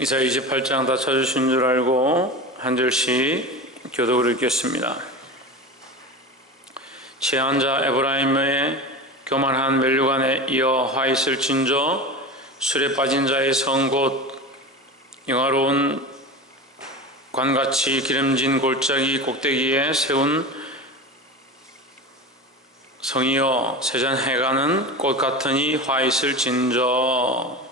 이사야 28장 다 찾으신 줄 알고 한 절씩 교독을 읽겠습니다. 취한 자 에브라임의 교만한 멸류관에 이어 화 있을 진저, 술에 빠진 자의 성 곧 영화로운 관같이 기름진 골짜기 꼭대기에 세운 성이여, 세잔 해가는 꽃 같으니 화 있을 진저.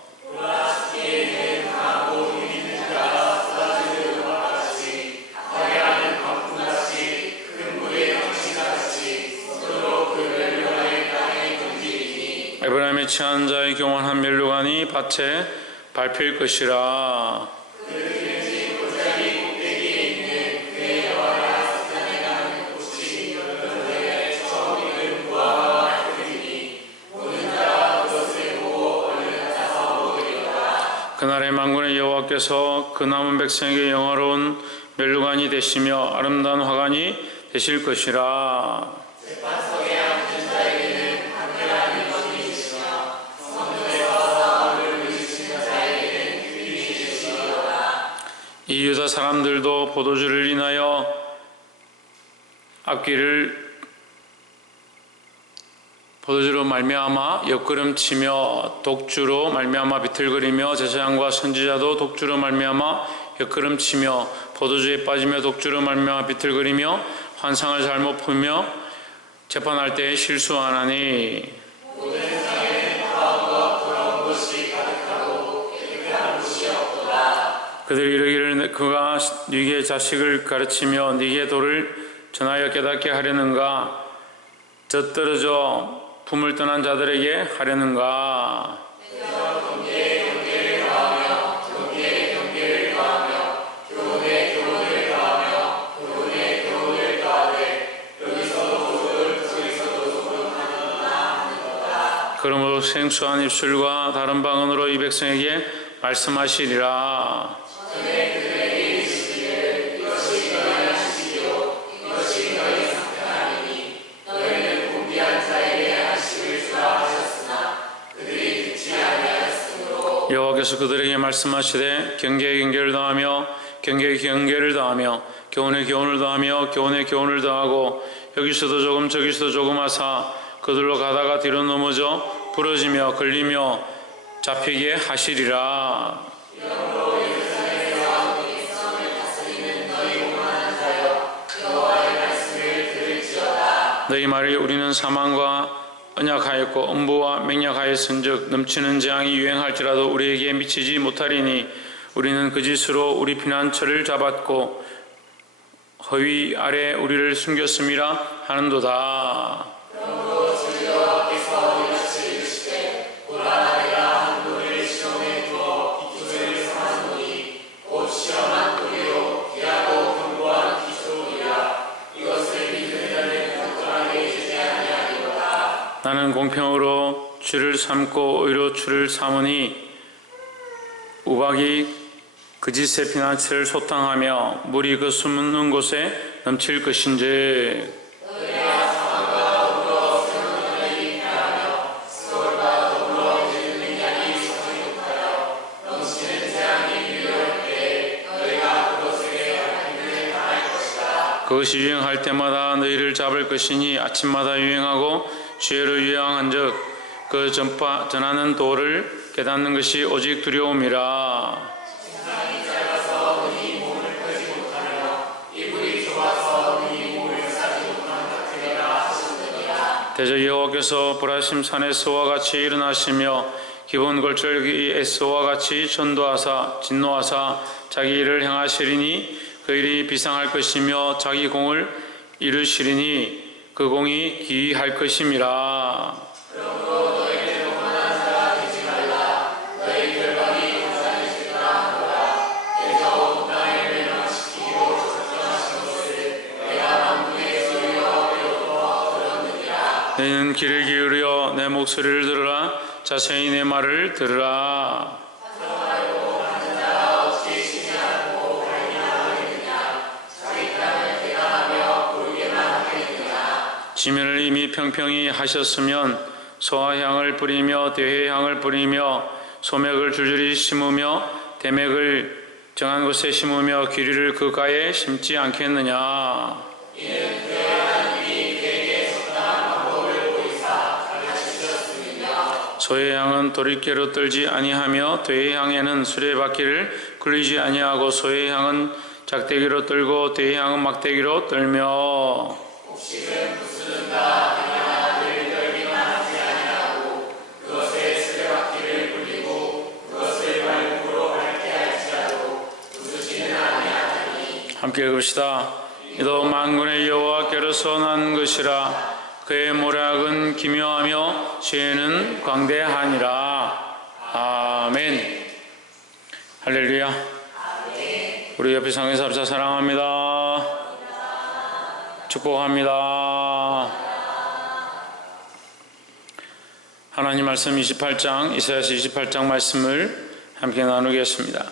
에브라임의 취한 자의 교만한 멸류관이 밭에 밟힐 것이라. 그날의 만군의 여호와께서 그 남은 백성에게 영화로운 멸류관이 되시며 아름다운 화관이 되실 것이라. 이 유다 사람들도 포도주를 인하여 포도주로 말미암아 옆구름치며 독주로 말미암아 비틀거리며 제사장과 선지자도 독주로 말미암아 옆구름치며 포도주에 빠지며 독주로 말미암아 비틀거리며 환상을 잘못 풀며 재판할 때에 실수하나니 그들이 이르기를 그가 네게 자식을 가르치며 네게 도를 전하여 깨닫게 하려는가? 젖떨어져 품을 떠난 자들에게 하려는가? 그러므로 생수한 입술과 다른 방언으로 이 백성에게 말씀하시리라. 여호와께서 그들에게 말씀하시되 경계에 경계를 더하며 경계에 경계를 더하며 교훈에 교훈을 더하며 교훈에 교훈을 더하고 여기서도 조금 저기서도 조금 하사 그들로 가다가 뒤로 넘어져 부러지며 걸리며 잡히게 하시리라. 너희 말을 우리는 사망과 언약하였고 음부와 맹약하였은즉 넘치는 재앙이 유행할지라도 우리에게 미치지 못하리니 우리는 그 짓으로 우리 피난처를 잡았고 허위 아래 우리를 숨겼음이라 하는도다. 나는 공평으로 주를 삼고 의로 주를 삼으니 우박이 그 짓의 피난처를 소탕하며 물이 그 숨는 곳에 넘칠 것인지. 그것이 유행할 때마다 너희를 잡을 것이니 아침마다 유행하고 주야로 유행한즉 그 전하는 도를 깨닫는 것이 오직 두려움이라. 대저 여호와께서 브라심 산의 서와 같이 일어나시며 기본 골짜기 에스와 같이 전도하사 진노하사 자기 일을 행하시리니 그 일이 비상할 것이며 자기 공을 이루시리니 그 공이 기이할 것임이라. 너희는 귀를 기울여 내 목소리를 들으라. 자세히 내 말을 들으라. 지면을 이미 평평히 하셨으면 소화향을 뿌리며 대해향을 뿌리며 소맥을 줄줄이 심으며 대맥을 정한 곳에 심으며 귀리를 그 가에 심지 않겠느냐. 소의 향은 도리깨로 떨지 아니하며 되의 향에는 수레바퀴를 굴리지 아니하고 소의 향은 작대기로 떨고 되의 향은 막대기로 떨며 함께 읽읍시다. 이도 만군의 여호와께로서 난 것이라. 그의 모략은 기묘하며 지혜는 광대하니라. 아멘. 할렐루야. 우리 옆에 상에서 합사 사랑합니다. 축복합니다. 하나님 말씀 28장, 이사야서 28장 말씀을 함께 나누겠습니다.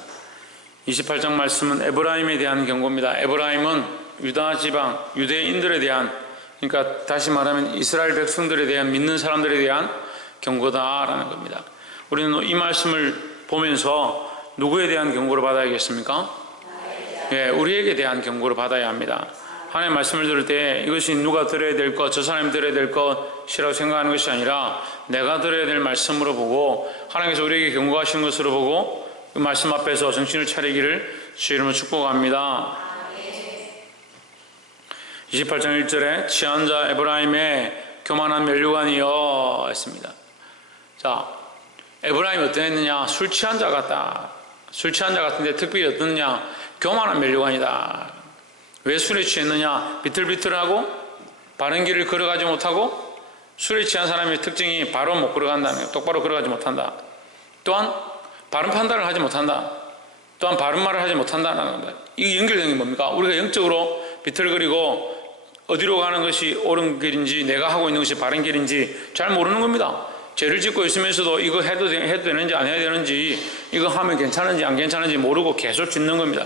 28장 말씀은 에브라임에 대한 경고입니다. 에브라임은 유다 지방, 유대인들에 대한, 그러니까 다시 말하면 이스라엘 백성들에 대한, 믿는 사람들에 대한 경고다라는 겁니다. 우리는 이 말씀을 보면서 누구에 대한 경고를 받아야겠습니까? 예, 우리에게 대한 경고를 받아야 합니다. 하나님의 말씀을 들을 때 이것이 누가 들어야 될 것, 저 사람이 들어야 될 것이라고 생각하는 것이 아니라 내가 들어야 될 말씀으로 보고 하나님께서 우리에게 경고하시는 것으로 보고 그 말씀 앞에서 정신을 차리기를 주의 이름으로 축복합니다. 28장 1절에 취한 자 에브라임의 교만한 면류관이여 했습니다. 자, 에브라임이 어떠했느냐? 술 취한 자 같다. 술 취한 자 같은데 특별히 어떠느냐? 교만한 면류관이다. 왜 술에 취했느냐? 비틀비틀하고 바른 길을 걸어가지 못하고, 술에 취한 사람의 특징이 바로 못 걸어간다는 거예요. 똑바로 걸어가지 못한다. 또한 바른 판단을 하지 못한다. 또한 바른 말을 하지 못한다는 겁니다. 이게 연결되는 게 뭡니까? 우리가 영적으로 비틀거리고 어디로 가는 것이 옳은 길인지, 내가 하고 있는 것이 바른 길인지 잘 모르는 겁니다. 죄를 짓고 있으면서도 이거 해도 되는지 안 해야 되는지, 이거 하면 괜찮은지 안 괜찮은지 모르고 계속 짓는 겁니다.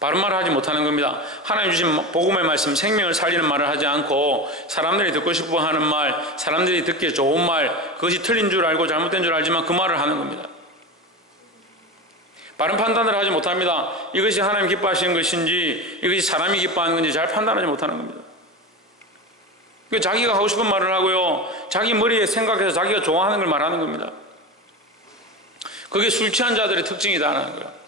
바른 말을 하지 못하는 겁니다. 하나님 주신 복음의 말씀, 생명을 살리는 말을 하지 않고 사람들이 듣고 싶어 하는 말, 사람들이 듣기에 좋은 말, 그것이 틀린 줄 알고 잘못된 줄 알지만 그 말을 하는 겁니다. 바른 판단을 하지 못합니다. 이것이 하나님 기뻐하시는 것인지 이것이 사람이 기뻐하는 건지 잘 판단하지 못하는 겁니다. 자기가 하고 싶은 말을 하고요, 자기 머리에 생각해서 자기가 좋아하는 걸 말하는 겁니다. 그게 술 취한 자들의 특징이다라는 거예요.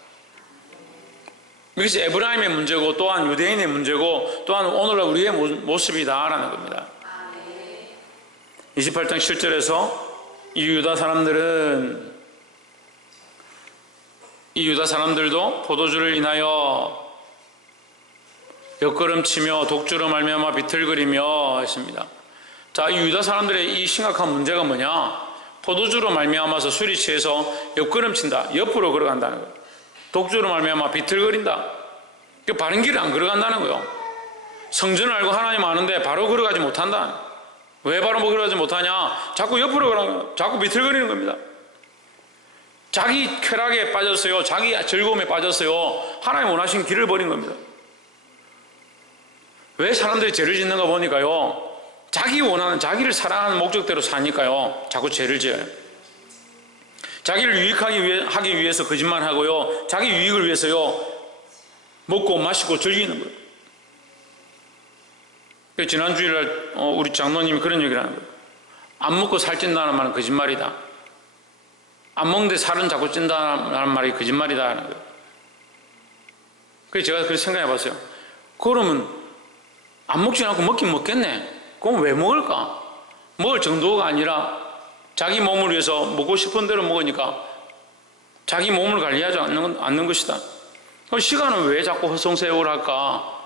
이것이 에브라임의 문제고 또한 유대인의 문제고 또한 오늘날 우리의 모습이다라는 겁니다. 28장 7절에서 이 유다 사람들도 포도주를 인하여 엿걸음치며 독주로 말미암아 비틀거리며 했습니다. 자, 이 유다 사람들의 이 심각한 문제가 뭐냐? 포도주로 말미암아서 술이 취해서 엿걸음친다. 옆으로 걸어간다는 거예요. 독주로 말미암아 비틀거린다. 바른 길을 안 걸어간다는 거예요. 성전을 알고 하나님 아는데 바로 걸어가지 못한다. 왜 바로 걸어가지 못하냐? 자꾸 옆으로 걸어가는, 자꾸 비틀거리는 겁니다. 자기 쾌락에 빠졌어요. 자기 즐거움에 빠졌어요. 하나님 원하신 길을 버린 겁니다. 왜 사람들이 죄를 짓는가 보니까요, 자기 원하는, 자기를 사랑하는 목적대로 사니까요 자꾸 죄를 지어요. 자기를 유익하기 위해서 거짓말하고요, 자기 유익을 위해서요 먹고 마시고 즐기는 거예요. 지난 주일날 우리 장로님이 그런 얘기를 하는 거예요. 안 먹고 살찐다는 말은 거짓말이다. 안 먹는데 살은 자꾸 찐다는 말이 거짓말이다 하는 거예요. 그래서 제가 그렇게 생각해 봤어요. 그러면 안 먹지 않고 먹긴 먹겠네. 그럼 왜 먹을까? 먹을 정도가 아니라 자기 몸을 위해서 먹고 싶은 대로 먹으니까 자기 몸을 관리하지 않는 것이다. 그럼 시간은 왜 자꾸 헛성세월 할까?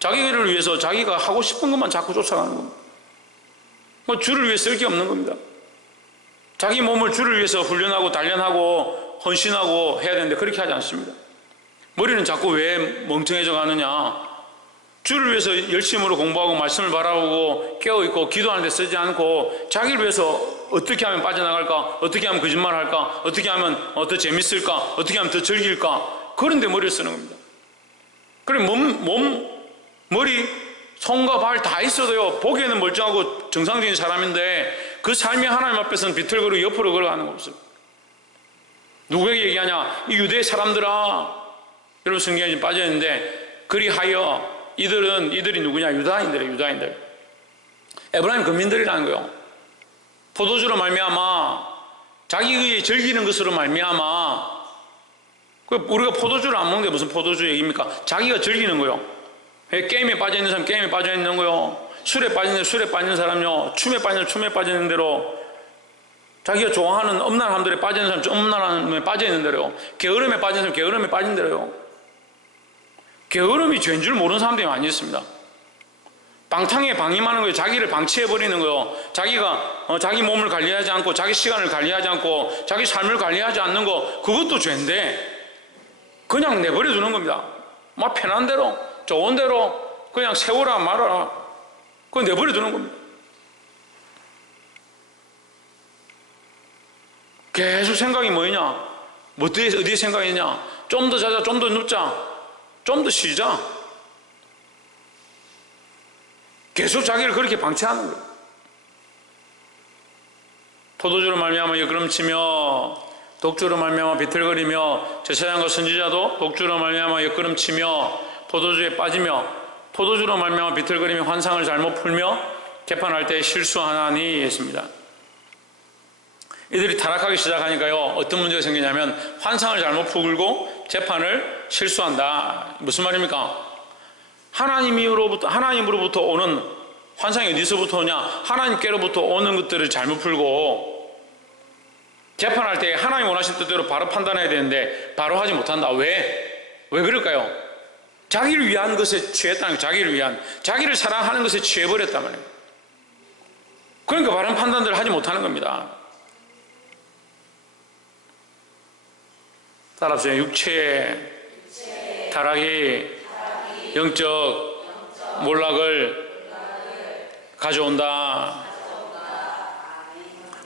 자기를 위해서 자기가 하고 싶은 것만 자꾸 쫓아가는 겁니다. 주를 위해 쓸 게 없는 겁니다. 자기 몸을 주를 위해서 훈련하고 단련하고 헌신하고 해야 되는데 그렇게 하지 않습니다. 머리는 자꾸 왜 멍청해져 가느냐? 주를 위해서 열심으로 공부하고 말씀을 바라보고 깨어있고 기도하는 데 쓰지 않고 자기를 위해서 어떻게 하면 빠져나갈까? 어떻게 하면 거짓말할까? 어떻게 하면 더 재밌을까? 어떻게 하면 더 즐길까? 그런 데 머리를 쓰는 겁니다. 그래 머리, 손과 발 다 있어도요, 보기에는 멀쩡하고 정상적인 사람인데 그 삶이 하나님 앞에서는 비틀거리고 옆으로 걸어가는 거 없어요. 누구에게 얘기하냐? 이 유대 사람들아, 여러분 성경에 빠져 있는데, 그리하여 이들이 누구냐? 유다인들이에요. 유다인들. 에브라임 거민들이라는 거예요. 포도주로 말미암아 자기 즐기는 것으로 말미암아, 우리가 포도주를 안 먹는데 무슨 포도주 얘기입니까? 자기가 즐기는 거예요. 게임에 빠져 있는 사람 게임에 빠져 있는 거요. 술에 빠져 있는 술에 빠지는 사람요. 춤에 빠지는 춤에 빠져 있는 대로, 자기가 좋아하는 엄란한 함들에 빠져 있는 사람 엄란함에 빠져 있는 대로요. 게으름에 빠진 사람 게으름에 빠진 대로요. 게으름이 죄인 줄 모르는 사람들이 많이 있습니다. 방탕에 방임하는 거예요. 자기를 방치해버리는 거예요. 자기가 자기 몸을 관리하지 않고, 자기 시간을 관리하지 않고, 자기 삶을 관리하지 않는 거, 그것도 죄인데 그냥 내버려 두는 겁니다. 막 편한 대로, 좋은 대로 그냥 세워라 말아라, 그건 내버려 두는 겁니다. 계속 생각이 뭐냐? 어디에 생각이 있냐? 좀 더 자자, 좀 더 눕자, 좀 더 쉬자. 계속 자기를 그렇게 방치하는 거예요. 포도주로 말미암아 옆구름치며, 독주로 말미암아 비틀거리며, 제사장과 선지자도 독주로 말미암아 옆구름치며 포도주에 빠지며, 포도주로 말미암아 비틀거리며 환상을 잘못 풀며 재판할 때 실수하나니 했습니다. 이들이 타락하기 시작하니까요, 어떤 문제가 생기냐면 환상을 잘못 풀고 재판을 실수한다. 무슨 말입니까? 하나님으로부터 오는 환상이 어디서부터 오냐? 하나님께로부터 오는 것들을 잘못 풀고 재판할 때 하나님 원하신 뜻대로 바로 판단해야 되는데 바로 하지 못한다. 왜 그럴까요? 자기를 위한 것에 취했다는 거예요. 자기를 사랑하는 것에 취해버렸단 말이에요. 그러니까 바른 판단들을 하지 못하는 겁니다. 따라서 육체의 타락이 영적 몰락을 가져온다.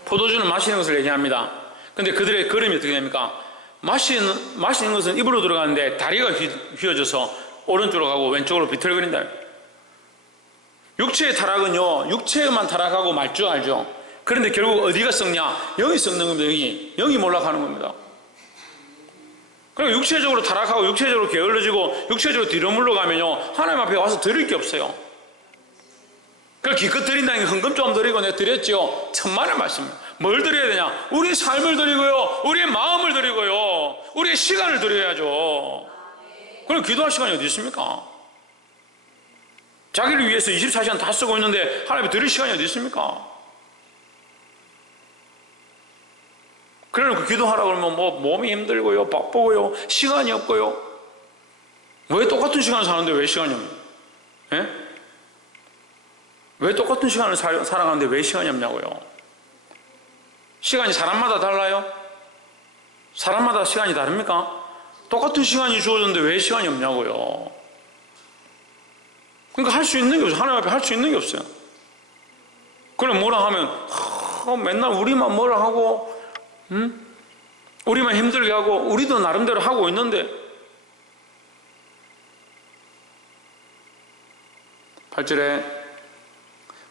포도주는 마시는 것을 얘기합니다. 근데 그들의 걸음이 어떻게 됩니까? 마시는 것은 입으로 들어가는데 다리가 휘어져서 오른쪽으로 가고 왼쪽으로 비틀거린다. 육체의 타락은요, 육체만 타락하고 말 줄 알죠. 그런데 결국 어디가 썩냐? 영이 썩는 겁니다. 영이 몰락하는 겁니다. 그리고 육체적으로 타락하고 육체적으로 게을러지고 육체적으로 뒤로 물러가면요, 하나님 앞에 와서 드릴 게 없어요. 그걸 기껏 드린다는 게 헌금 좀 드리고 내가 드렸지요. 천만의 말씀입니다. 뭘 드려야 되냐? 우리의 삶을 드리고요, 우리의 마음을 드리고요, 우리의 시간을 드려야죠. 그럼 기도할 시간이 어디 있습니까? 자기를 위해서 24시간 다 쓰고 있는데 하나님 드릴 시간이 어디 있습니까? 그래놓고 기도하라고 그러면 뭐 몸이 힘들고요, 바쁘고요, 시간이 없고요. 왜 똑같은 시간을 사는데 왜 시간이 없냐? 예? 왜 똑같은 시간을 살아가는데 왜 시간이 없냐고요? 시간이 사람마다 달라요? 사람마다 시간이 다릅니까? 똑같은 시간이 주어졌는데 왜 시간이 없냐고요? 그러니까 할 수 있는 게 없어요. 하나님 앞에 할 수 있는 게 없어요. 그래 뭐라 하면 맨날 우리만 뭐라 하고, 우리만 힘들게 하고, 우리도 나름대로 하고 있는데. 8절에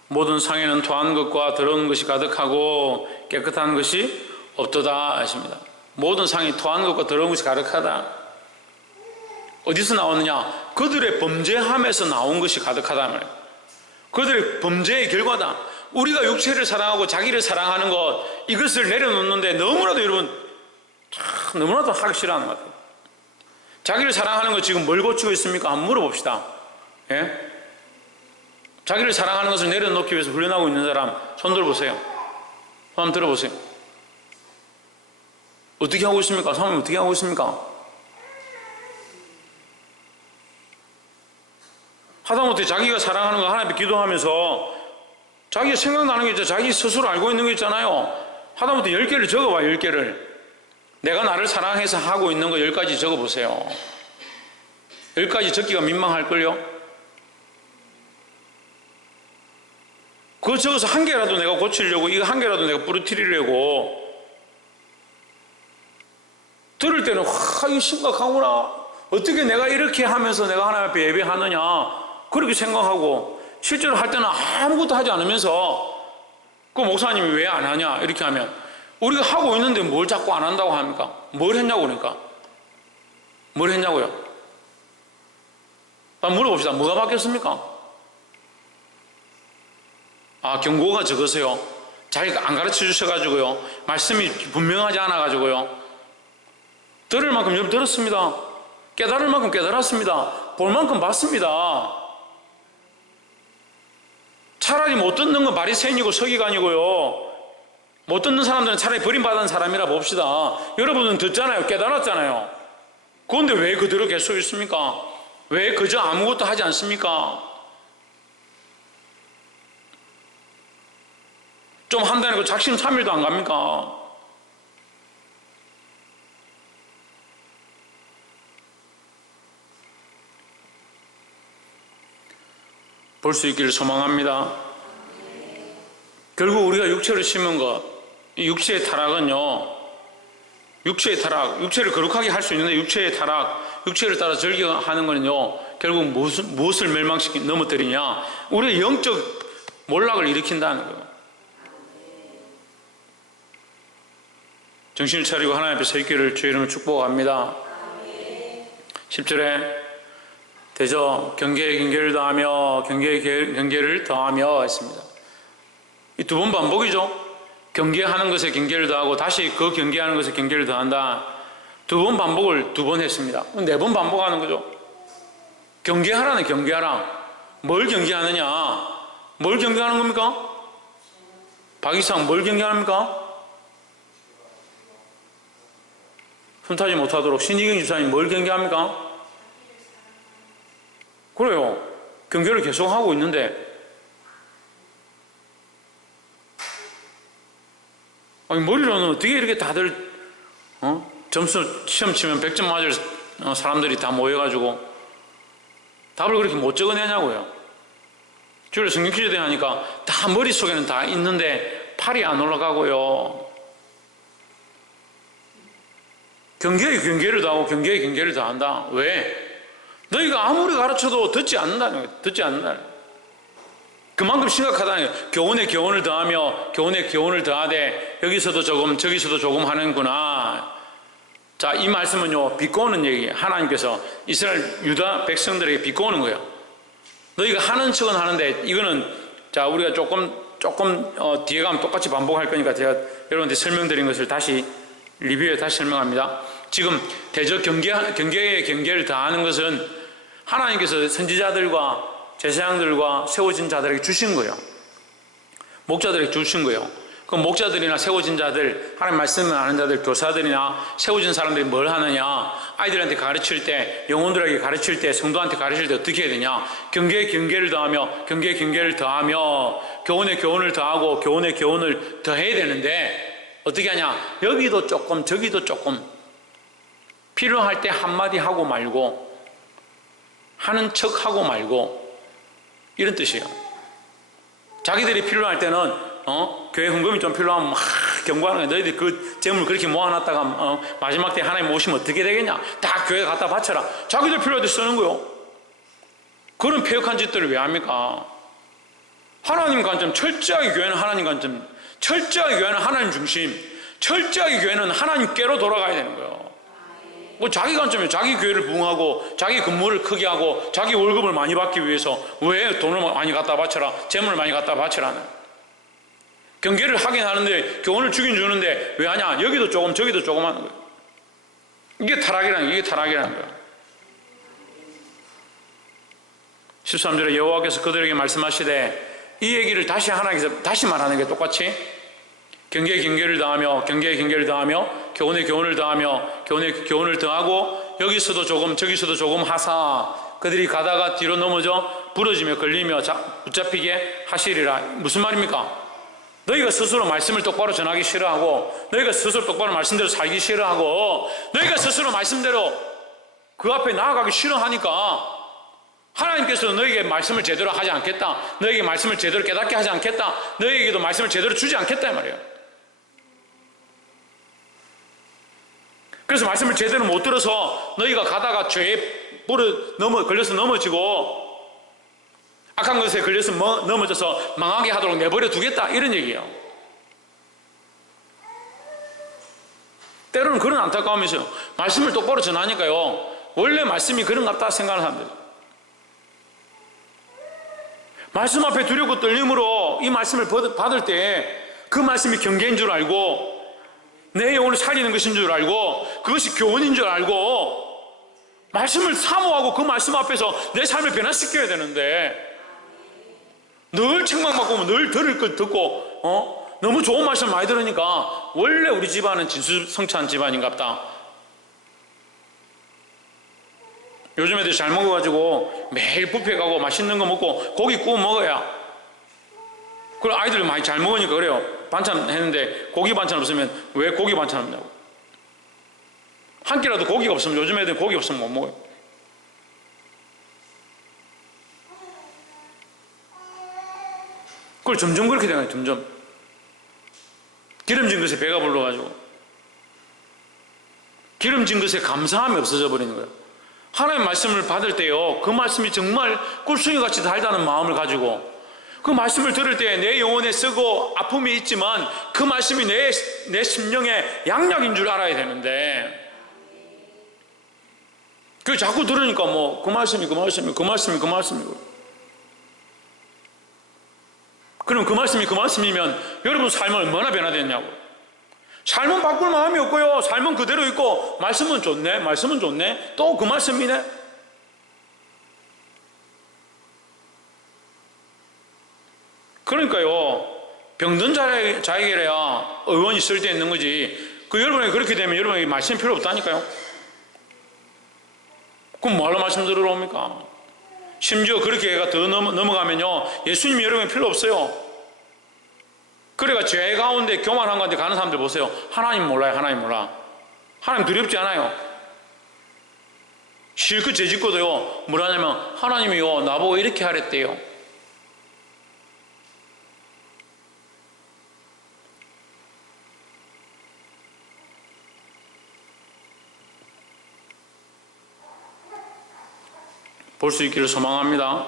모든 상에는 토한 것과 더러운 것이 가득하고 깨끗한 것이 없도다 하십니다. 모든 상이 토한 것과 더러운 것이 가득하다. 어디서 나오느냐? 그들의 범죄함에서 나온 것이 가득하다 말이에요. 그들의 범죄의 결과다. 우리가 육체를 사랑하고 자기를 사랑하는 것, 이것을 내려놓는데 너무나도 여러분 너무나도 하기 싫어하는 것 같아요. 자기를 사랑하는 것 지금 뭘 고치고 있습니까? 한번 물어봅시다. 예? 자기를 사랑하는 것을 내려놓기 위해서 훈련하고 있는 사람 손 들어보세요. 한번 들어보세요. 어떻게 하고 있습니까? 사모님 어떻게 하고 있습니까? 하다못해 자기가 사랑하는 거 하나님께 기도하면서 자기가 생각나는 게 있잖아요. 자기 스스로 알고 있는 게 있잖아요. 하다못해 10개를 적어봐. 10개를 내가 나를 사랑해서 하고 있는 거 10가지 적어보세요. 10가지 적기가 민망할걸요? 그거 적어서 한 개라도 내가 고치려고, 이거 한 개라도 내가 부러뜨리려고 들을 때는 이거 심각하구나, 어떻게 내가 이렇게 하면서 내가 하나님 앞에 예배하느냐 그렇게 생각하고, 실제로 할 때는 아무것도 하지 않으면서 그 목사님이 왜 안 하냐 이렇게 하면, 우리가 하고 있는데 뭘 자꾸 안 한다고 합니까? 뭘 했냐고 그러니까. 뭘 했냐고요? 한번 물어봅시다. 뭐가 바뀌었습니까? 아, 경고가 적어서요. 자기가 안 가르쳐 주셔가지고요. 말씀이 분명하지 않아가지고요. 들을 만큼 여러분 들었습니다. 깨달을 만큼 깨달았습니다. 볼 만큼 봤습니다. 차라리 못 듣는 건 바리새인이고 서기관이고요. 못 듣는 사람들은 차라리 버림받은 사람이라 봅시다. 여러분은 듣잖아요. 깨달았잖아요. 그런데 왜 그대로 계속 있습니까? 왜 그저 아무것도 하지 않습니까? 좀 한다니까 작심삼일도 안 갑니까? 볼 수 있기를 소망합니다. 결국 우리가 육체를 심은 것, 이 육체의 타락은요, 육체의 타락, 육체를 거룩하게 할 수 있는데 육체의 타락, 육체를 따라 절개하는 거는요, 결국 무엇을 넘어뜨리냐? 우리의 영적 몰락을 일으킨다는 거예요. 정신을 차리고 하나님 앞에 서 있기를 주의 이름으로 축복합니다. 10절에 대저 경계에 경계를 더하며 경계에 경계를 더하며 했습니다. 이 두 번 반복이죠. 경계하는 것에 경계를 더하고 다시 그 경계하는 것에 경계를 더한다. 두 번 반복을 두 번 했습니다. 네 번 반복하는 거죠. 경계하라는 경계하라. 뭘 경계하느냐? 뭘 경계하는 겁니까? 박이상 뭘 경계합니까? 손타지 못하도록 신희경 집사님 뭘 경계합니까? 그래요. 경계를 계속 하고 있는데 아니 머리로는 어떻게 이렇게 다들 점수 시험 치면 100점 맞을 사람들이 다 모여가지고 답을 그렇게 못 적어내냐고요. 주일 성경 퀴즈대 하니까 다 머릿속에는 다 있는데 팔이 안 올라가고요. 경계에 경계를 더하고 경계에 경계를 더한다. 왜? 너희가 아무리 가르쳐도 듣지 않는다는 거예요. 듣지 않는다는 거예요. 그만큼 심각하다는 거예요. 교훈에 교훈을 더하며 교훈에 교훈을 더하되 여기서도 조금 저기서도 조금 하는구나. 자, 이 말씀은요, 비꼬는 얘기예요. 하나님께서 이스라엘 유다 백성들에게 비꼬는 거예요. 너희가 하는 척은 하는데 이거는 자, 우리가 조금 뒤에 가면 똑같이 반복할 거니까 제가 여러분한테 설명드린 것을 다시 리뷰에 다시 설명합니다. 지금 대적 경계에 경계를 더하는 것은 하나님께서 선지자들과 제사장들과 세워진 자들에게 주신 거예요. 목자들에게 주신 거예요. 그 목자들이나 세워진 자들, 하나님 말씀을 아는 자들, 교사들이나 세워진 사람들이 뭘 하느냐? 아이들한테 가르칠 때, 영혼들에게 가르칠 때, 성도한테 가르칠 때 어떻게 해야 되냐? 경계에 경계를 더하며, 경계에 경계를 더하며, 교훈에 교훈을 더하고, 교훈에 교훈을 더해야 되는데 어떻게 하냐? 여기도 조금, 저기도 조금 필요할 때 한마디 하고 말고 하는 척 하고 말고 이런 뜻이에요. 자기들이 필요할 때는 교회 헌금이 좀 필요하면 막 경고하는 거예요. 너희들 그 재물 그렇게 모아놨다가 마지막 때 하나님 오시면 어떻게 되겠냐? 다 교회 갖다 바쳐라. 자기들 필요할 때 쓰는 거요. 그런 폐역한 짓들을 왜 합니까? 하나님 관점, 철저하게 교회는 하나님 관점, 철저하게 교회는 하나님 중심, 철저하게 교회는 하나님께로 돌아가야 되는 거예요. 뭐 자기 관점에 자기 교회를 부흥하고 자기 근무를 크게 하고 자기 월급을 많이 받기 위해서 왜 돈을 많이 갖다 바쳐라, 재물을 많이 갖다 바쳐라는. 경계를 하긴 하는데 교훈을 주긴 주는데 왜 하냐? 여기도 조금 저기도 조금 하는 거예요. 이게 타락이라는 거예요. 13절에 여호와께서 그들에게 말씀하시되, 이 얘기를 다시 하나님께서 다시 말하는 게 똑같이 경계에 경계를 더하며 경계에 경계를 더하며 교훈에 교훈을 더하며 교훈에 교훈을 더하고 여기서도 조금 저기서도 조금 하사 그들이 가다가 뒤로 넘어져 부러지며 걸리며 붙잡히게 하시리라. 무슨 말입니까? 너희가 스스로 말씀을 똑바로 전하기 싫어하고 너희가 스스로 똑바로 말씀대로 살기 싫어하고 너희가 스스로 말씀대로 그 앞에 나아가기 싫어하니까 하나님께서도 너희에게 말씀을 제대로 하지 않겠다, 너희에게 말씀을 제대로 깨닫게 하지 않겠다, 너희에게도 말씀을 제대로 주지 않겠다 이 말이에요. 그래서 말씀을 제대로 못 들어서 너희가 가다가 죄에 걸려서 넘어지고 악한 것에 걸려서 넘어져서 망하게 하도록 내버려 두겠다 이런 얘기예요. 때로는 그런 안타까움이 있어요. 말씀을 똑바로 전하니까요, 원래 말씀이 그런 것 같다 생각하는 사람들. 말씀 앞에 두렵고 떨림으로 이 말씀을 받을 때 그 말씀이 경계인 줄 알고 내 영혼을 살리는 것인 줄 알고 그것이 교훈인 줄 알고 말씀을 사모하고 그 말씀 앞에서 내 삶을 변화시켜야 되는데, 늘 책망받고 늘 들을 걸 듣고 너무 좋은 말씀 많이 들으니까 원래 우리 집안은 진수성찬 집안인갑다. 요즘 애들 잘 먹어가지고 매일 뷔페 가고 맛있는 거 먹고 고기 구워 먹어야, 그리고 아이들 많이 잘 먹으니까 그래요. 반찬 했는데 고기 반찬 없으면 왜 고기 반찬 없냐고. 한 끼라도 고기가 없으면, 요즘 애들 고기 없으면 못 먹어요. 그걸 점점 그렇게 되는 거예요. 점점 기름진 것에 배가 불러가지고 기름진 것에 감사함이 없어져 버리는 거예요. 하나님의 말씀을 받을 때요, 그 말씀이 정말 꿀송이같이 달다는 마음을 가지고 그 말씀을 들을 때 내 영혼에 쓰고 아픔이 있지만 그 말씀이 내 심령의 양약인 줄 알아야 되는데, 그 자꾸 들으니까 그 말씀이 그럼 그 말씀이면 여러분 삶은 얼마나 변화됐냐고. 삶은 바꿀 마음이 없고요, 삶은 그대로 있고 말씀은 좋네 또 그 말씀이네. 그러니까요, 병든 자에게야 의원이 쓸데 있는 거지. 여러분이 그렇게 되면 여러분에게 말씀 필요 없다니까요. 그럼 뭐하러 말씀 들으러 옵니까? 심지어 그렇게 애가 더 넘어가면요, 예수님이 여러분이 필요 없어요. 그래가 죄 가운데 교만한 가운데 가는 사람들 보세요. 하나님 몰라요. 하나님 두렵지 않아요. 실컷 죄 짓고도요, 뭐라냐면 하나님이요, 나보고 이렇게 하랬대요. 볼 수 있기를 소망합니다.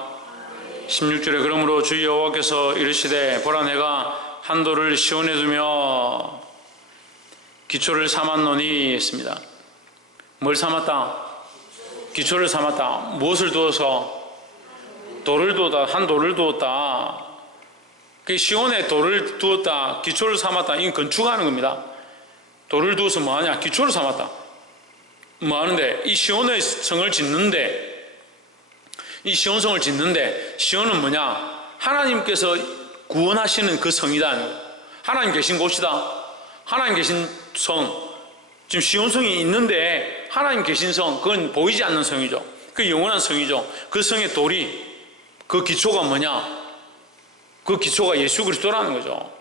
16절에 그러므로 주 여호와께서 이르시되 보라 내가 한 돌을 시온에 두며 기초를 삼았노니 했습니다. 뭘 삼았다? 기초를 삼았다. 무엇을 두어서? 돌을 두었다. 한 돌을 두었다. 그 시온에 돌을 두었다, 기초를 삼았다. 이건 건축하는 겁니다. 돌을 두어서 뭐하냐? 기초를 삼았다. 뭐하는데? 이 시온의 성을 짓는데, 이 시온성을 짓는데, 시온은 뭐냐? 하나님께서 구원하시는 그 성이다. 하나님 계신 곳이다. 하나님 계신 성. 지금 시온성이 있는데 하나님 계신 성, 그건 보이지 않는 성이죠. 그 영원한 성이죠. 그 성의 돌이, 그 기초가 뭐냐? 그 기초가 예수 그리스도라는 거죠.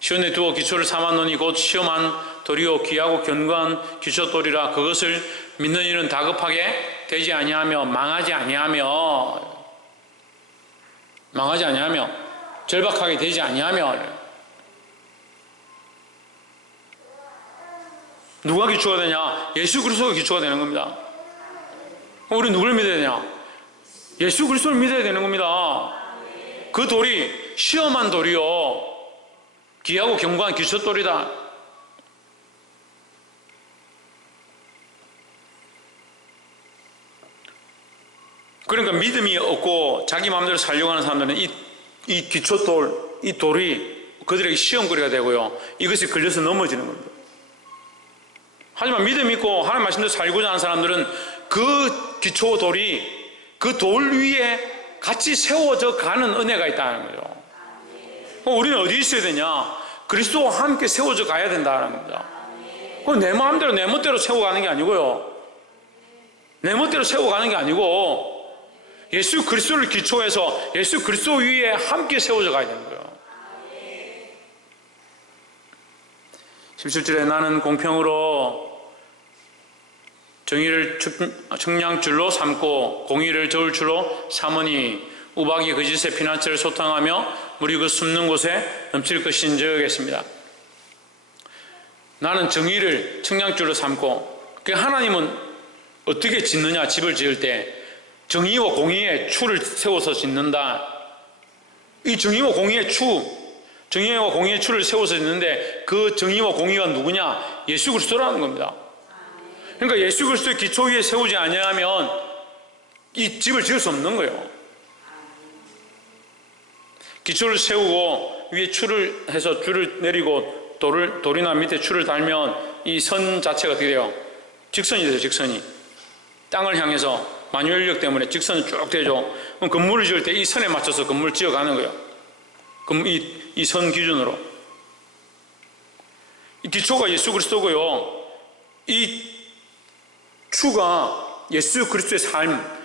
시온에 두어 기초를 삼았노니 곧 시험한 돌이요 귀하고 견고한 기초돌이라. 그것을 믿는 이는 다급하게 되지 아니하며 망하지 아니하며 절박하게 되지 아니하며. 누가 기초가 되냐? 예수 그리스도가 기초가 되는 겁니다. 우리 누구를 믿어야 되냐? 예수 그리스도를 믿어야 되는 겁니다. 그 돌이 시험한 돌이요 귀하고 견고한 기초돌이다. 그러니까 믿음이 없고 자기 마음대로 살려고 하는 사람들은 이 기초돌, 이 돌이 그들에게 시험거리가 되고요, 이것이 걸려서 넘어지는 겁니다. 하지만 믿음 있고 하나님 말씀대로 살고자 하는 사람들은 그 기초돌이 그 돌 위에 같이 세워져 가는 은혜가 있다는 거죠. 우리는 어디 있어야 되냐? 그리스도와 함께 세워져 가야 된다는 겁니다. 내 마음대로 내 멋대로 세워가는 게 아니고요, 내 멋대로 세워가는 게 아니고 예수 그리스도를 기초해서 예수 그리스도 위에 함께 세워져 가야 되는 거예요. 17절에 나는 공평으로 정의를 청량줄로 삼고 공의를 저울줄로 삼으니 우박이 거짓의 피난처를 소탕하며 물이 그 숨는 곳에 넘칠 것인즉 했습니다. 나는 정의를 청량줄로 삼고, 하나님은 어떻게 짓느냐? 집을 지을 때 정의와 공의의 추를 세워서 짓는다. 이 정의와 공의의 추, 정의와 공의의 줄을 세워서 있는데 그 정의와 공의가 누구냐? 예수 그리스도라는 겁니다. 그러니까 예수 그리스도의 기초 위에 세우지 아니하면 이 집을 지을 수 없는 거예요. 기초를 세우고 위에 줄을 해서 줄을 내리고 돌이나 밑에 줄을 달면 이 선 자체가 어떻게 돼요? 직선이 되죠. 직선이 땅을 향해서 만유인력 때문에 직선이 쭉 되죠. 그럼 건물을 지을 때 이 선에 맞춰서 건물을 지어가는 거예요. 그럼 이 선 기준으로 이 기초가 예수 그리스도고요. 이 추가 예수 그리스도의 삶,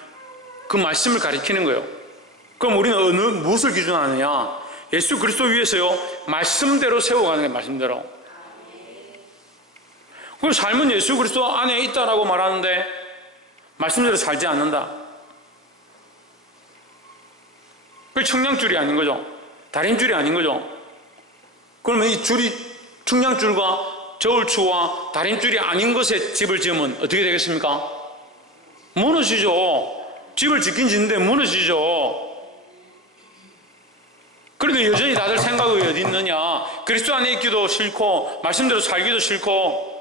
그 말씀을 가리키는 거예요. 그럼 우리는 무엇을 기준하느냐? 예수 그리스도 위에서요, 말씀대로 세워가는 거예요. 말씀대로. 그 삶은 예수 그리스도 안에 있다라고 말하는데 말씀대로 살지 않는다. 그 청량줄이 아닌 거죠. 다림줄이 아닌 거죠. 그러면 이 줄이 청량줄과 저울추와 다림줄이 아닌 것에 집을 지으면 어떻게 되겠습니까? 무너지죠. 집을 짓긴 짓는데 무너지죠. 그런데 여전히 다들 생각이 어디 있느냐? 그리스도 안에 있기도 싫고 말씀대로 살기도 싫고,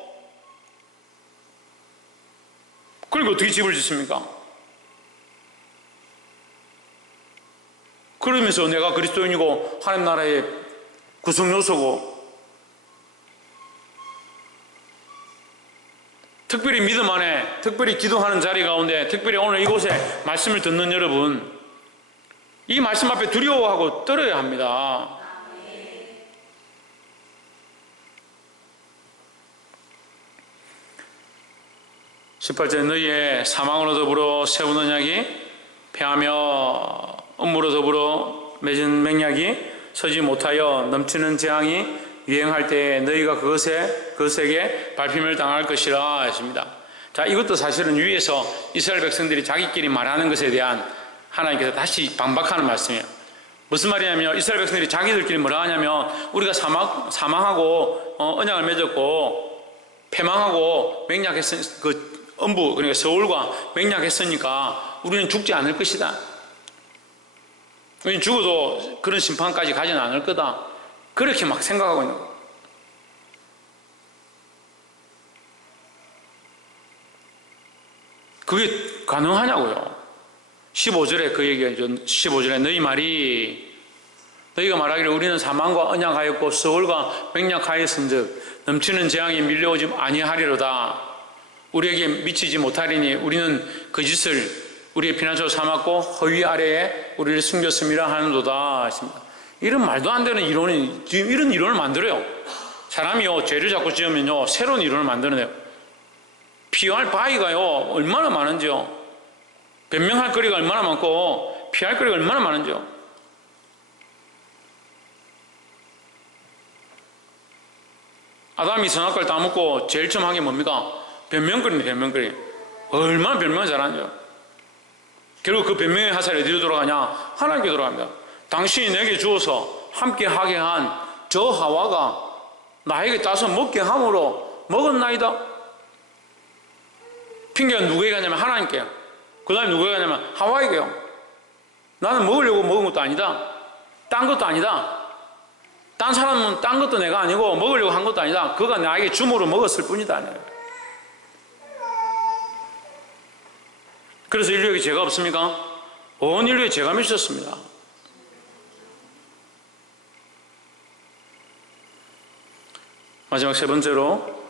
그러니까 어떻게 집을 짓습니까? 그러면서 내가 그리스도인이고 하나님 나라의 구성요소고, 특별히 믿음 안에, 특별히 기도하는 자리 가운데, 특별히 오늘 이곳에 말씀을 듣는 여러분, 이 말씀 앞에 두려워하고 떨어야 합니다. 18절 너희의 사망으로 더불어 세운 언약이 패하며 음모로 더불어 맺은 맹약이 서지 못하여 넘치는 재앙이 유행할 때에 너희가 그것에게 밟힘을 당할 것이라 했습니다. 자, 이것도 사실은 위에서 이스라엘 백성들이 자기끼리 말하는 것에 대한 하나님께서 다시 반박하는 말씀이에요. 무슨 말이냐면 이스라엘 백성들이 자기들끼리 뭐라 하냐면 우리가 사망하고 언약을 맺었고 패망하고 맹약했으니까 그 음부, 그러니까 서울과 맹약했으니까 우리는 죽지 않을 것이다. 우리는 죽어도 그런 심판까지 가지는 않을 거다. 그렇게 막 생각하고 있는 거예요. 그게 가능하냐고요. 15절에 그 얘기죠. 15절에 너희 말이, 너희가 말하기를 우리는 사망과 언약하였고 서울과 맹약하였은즉 넘치는 재앙이 밀려오지 아니하리로다. 우리에게 미치지 못하리니 우리는 그 짓을 우리의 피난처로 삼았고 허위 아래에 우리를 숨겼음이라 하는도다 했습니다. 이런 말도 안 되는 이론이, 지금 이런 이론을 만들어요. 사람이요, 죄를 자꾸 지으면요, 새로운 이론을 만들어내요. 피할 바위가요, 얼마나 많은지요. 변명할 거리가 얼마나 많고, 피할 거리가 얼마나 많은지요. 아담이 선악과를 다 먹고 제일 처음 한 게 뭡니까? 변명거리입니다, 변명거리. 얼마나 변명을 잘하는지요. 결국 그 변명의 화살이 어디로 돌아가냐? 하나님께 돌아갑니다. 당신이 내게 주어서 함께 하게 한 저 하와가 나에게 따서 먹게 함으로 먹었나이다. 핑계가 누구에게 가냐면 하나님께요. 그 다음에 누구에게 가냐면 하와에게요. 나는 먹으려고 먹은 것도 아니다. 딴 것도 아니다. 딴 사람은 딴 것도 내가 아니고 먹으려고 한 것도 아니다. 그가 나에게 줌으로 먹었을 뿐이다. 그래서 인류에게 죄가 없습니까? 온 인류에 죄가 미쳤습니다. 마지막 세 번째로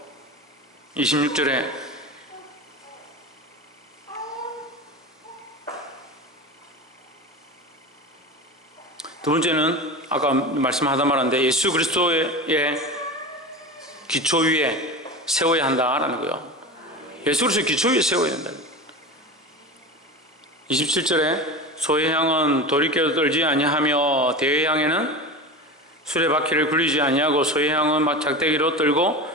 26절에 두 번째는 아까 말씀하다 말았는데 예수 그리스도의 기초 위에 세워야 한다라는 거예요. 예수 그리스도의 기초 위에 세워야 된다. 27절에 소회향은 돌이켜도 떨지 아니하며 대회향에는 수레바퀴를 굴리지 아니하고 소회향은 막 작대기로 떨고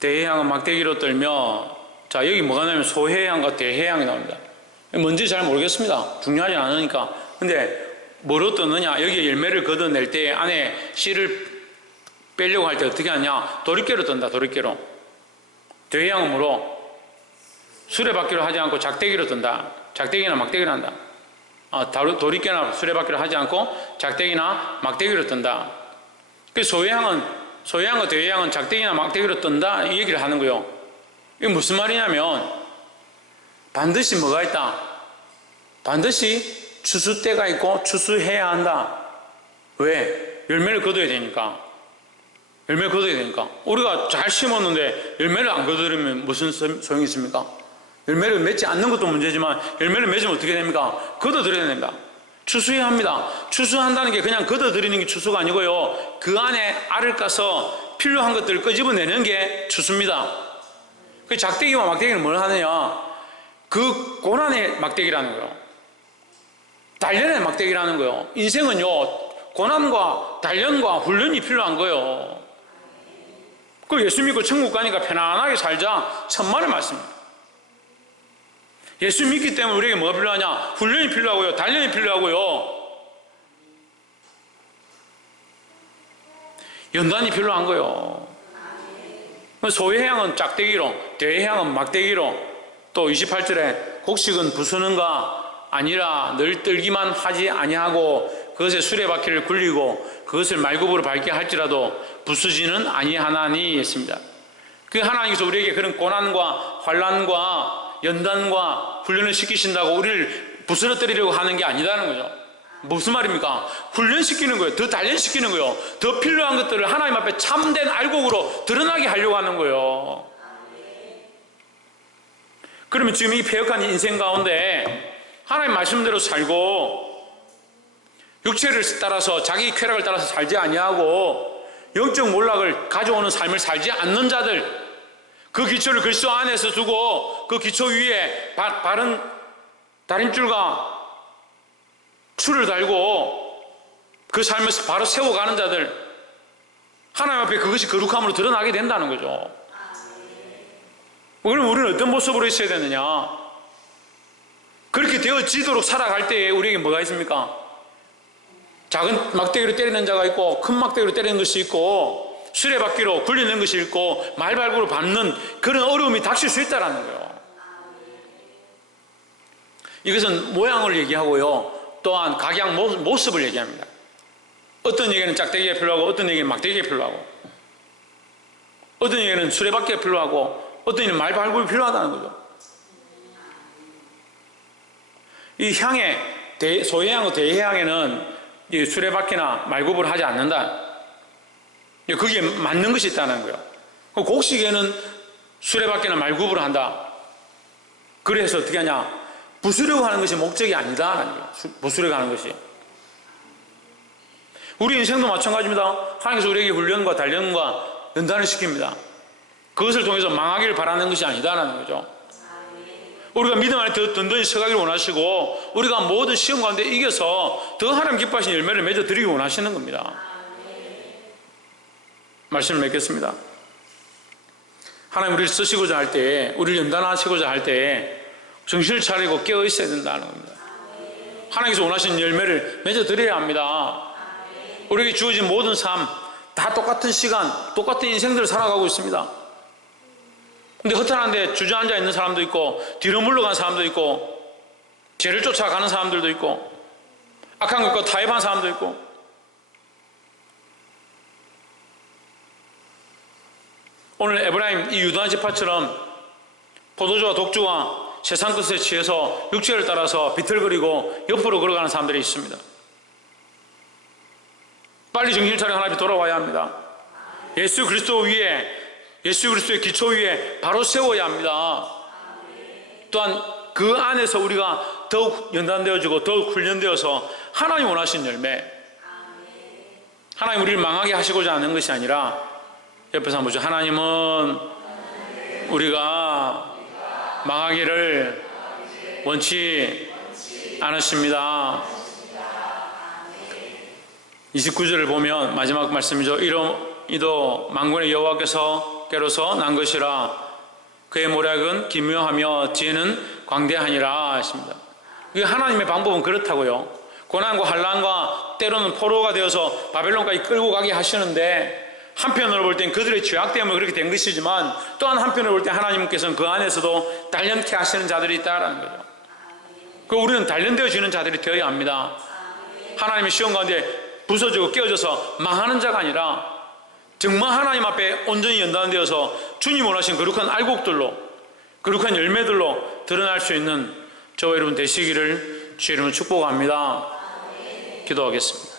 대회향은 막대기로 떨며, 자, 여기 뭐가 나오면 소회향과 대회향이 나옵니다. 뭔지 잘 모르겠습니다. 중요하지 않으니까. 근데 뭐로 떴느냐? 여기에 열매를 걷어낼 때 안에 씨를 빼려고 할 때 어떻게 하냐? 도리깨로 뜬다. 도리깨로. 대회향은 뭐로? 수레바퀴로 하지 않고 작대기로 뜬다. 작대기나 막대기로 한다. 도리깨나 수레바퀴로 하지 않고 작대기나 막대기로 뜬다. 그 소외양과 대외양은 작대기나 막대기로 뜬다 이 얘기를 하는 거예요. 이게 무슨 말이냐면 반드시 뭐가 있다? 반드시 추수 때가 있고 추수해야 한다. 왜? 열매를 거둬야 되니까. 열매를 거둬야 되니까. 우리가 잘 심었는데 열매를 안 거두면 무슨 소용이 있습니까? 열매를 맺지 않는 것도 문제지만 열매를 맺으면 어떻게 됩니까? 거둬들여야 된다. 추수해야 합니다. 추수한다는 게 그냥 거둬들이는 게 추수가 아니고요. 그 안에 알을 까서 필요한 것들을 끄집어내는 게 추수입니다. 그 작대기와 막대기는 뭘 하느냐? 그 고난의 막대기라는 거예요. 단련의 막대기라는 거예요. 인생은요, 고난과 단련과 훈련이 필요한 거예요. 그 예수 믿고 천국 가니까 편안하게 살자. 천만의 말씀입니다. 예수 믿기 때문에 우리에게 뭐가 필요하냐? 훈련이 필요하고요. 단련이 필요하고요. 연단이 필요한 거예요. 소외양은 짝대기로, 대외양은 막대기로, 또 28절에 곡식은 부수는가 아니라 늘 떨기만 하지 아니하고 그것에 수레바퀴를 굴리고 그것을 말굽으로 밟게 할지라도 부수지는 아니하나니 했습니다. 그 하나님께서 우리에게 그런 고난과 환난과 연단과 훈련을 시키신다고 우리를 부스러뜨리려고 하는 게 아니라는 거죠. 무슨 말입니까? 훈련시키는 거예요. 더 단련시키는 거예요. 더 필요한 것들을 하나님 앞에 참된 알곡으로 드러나게 하려고 하는 거예요. 그러면 지금 이 패역한 인생 가운데 하나님 말씀대로 살고 육체를 따라서 자기 쾌락을 따라서 살지 아니하고 영적 몰락을 가져오는 삶을 살지 않는 자들, 그 기초를 그리스도 안에서 두고 그 기초 위에 바른 다림줄과 줄을 달고 그 삶을 바로 세워가는 자들, 하나님 앞에 그것이 거룩함으로 드러나게 된다는 거죠. 그럼 우리는 어떤 모습으로 있어야 되느냐? 그렇게 되어지도록 살아갈 때에 우리에게 뭐가 있습니까? 작은 막대기로 때리는 자가 있고 큰 막대기로 때리는 것이 있고 수레바퀴로 굴리는 것이 있고 말발굽으로 밟는 그런 어려움이 닥칠 수 있다는 거예요. 이것은 모양을 얘기하고요. 또한 각양 모습을 얘기합니다. 어떤 얘기는 짝대기가 필요하고 어떤 얘기는 막대기가 필요하고 어떤 얘기는 수레바퀴가 필요하고 어떤 얘기는 말발굽이 필요하다는 거죠. 이 향에 소해양과 대해양에는 이 수레바퀴나 말굽을 하지 않는다. 거기에 맞는 것이 있다는 거예요. 곡식에는 수레바퀴나 말굽을 한다. 그래서 어떻게 하냐? 부수려고 하는 것이 목적이 아니다라는 거예요. 부수려고 하는 것이. 우리 인생도 마찬가지입니다. 하나님께서 우리에게 훈련과 단련과 연단을 시킵니다. 그것을 통해서 망하기를 바라는 것이 아니다라는 거죠. 우리가 믿음 안에 더 든든히 서가기를 원하시고 우리가 모든 시험 가운데 이겨서 더 하나님 기뻐하시는 열매를 맺어 드리기 원하시는 겁니다. 말씀을 맺겠습니다. 하나님 우리를 쓰시고자 할 때에, 우리를 연단하시고자 할 때에 정신을 차리고 깨어 있어야 된다는 겁니다. 하나님께서 원하시는 열매를 맺어 드려야 합니다. 우리에게 주어진 모든 삶 다 똑같은 시간, 똑같은 인생들을 살아가고 있습니다. 근데 허탄한데 주저앉아 있는 사람도 있고 뒤로 물러간 사람도 있고 죄를 쫓아가는 사람들도 있고 악한 것과 타협한 사람도 있고 오늘 에브라임 이 유다 지파처럼 포도주와 독주와 세상 것에 취해서 육체를 따라서 비틀거리고 옆으로 걸어가는 사람들이 있습니다. 빨리 정신을 차려 하나님 돌아와야 합니다. 예수 그리스도 위에, 예수 그리스도의 기초 위에 바로 세워야 합니다. 또한 그 안에서 우리가 더욱 연단되어지고 더욱 훈련되어서 하나님 원하신 열매, 하나님 우리를 망하게 하시고자 하는 것이 아니라 옆에서 한번 보죠. 하나님은 우리가 망하기를 원치 않으십니다. 29절을 보면 마지막 말씀이죠. 이도 만군의 여호와께서 깨로서 난 것이라 그의 모략은 기묘하며 지혜는 광대하니라 하십니다. 하나님의 방법은 그렇다고요. 고난과 환난과 때로는 포로가 되어서 바벨론까지 끌고 가게 하시는데 한편으로 볼 땐 그들의 죄악 때문에 그렇게 된 것이지만 또한 한편으로 볼 때 하나님께서는 그 안에서도 단련케 하시는 자들이 있다는 거죠. 우리는 단련되어지는 자들이 되어야 합니다. 하나님의 시험 가운데 부서지고 깨어져서 망하는 자가 아니라 정말 하나님 앞에 온전히 연단되어서 주님 원하신 거룩한 알곡들로, 거룩한 열매들로 드러날 수 있는 저와 여러분 되시기를 주의 이름으로 축복합니다. 기도하겠습니다.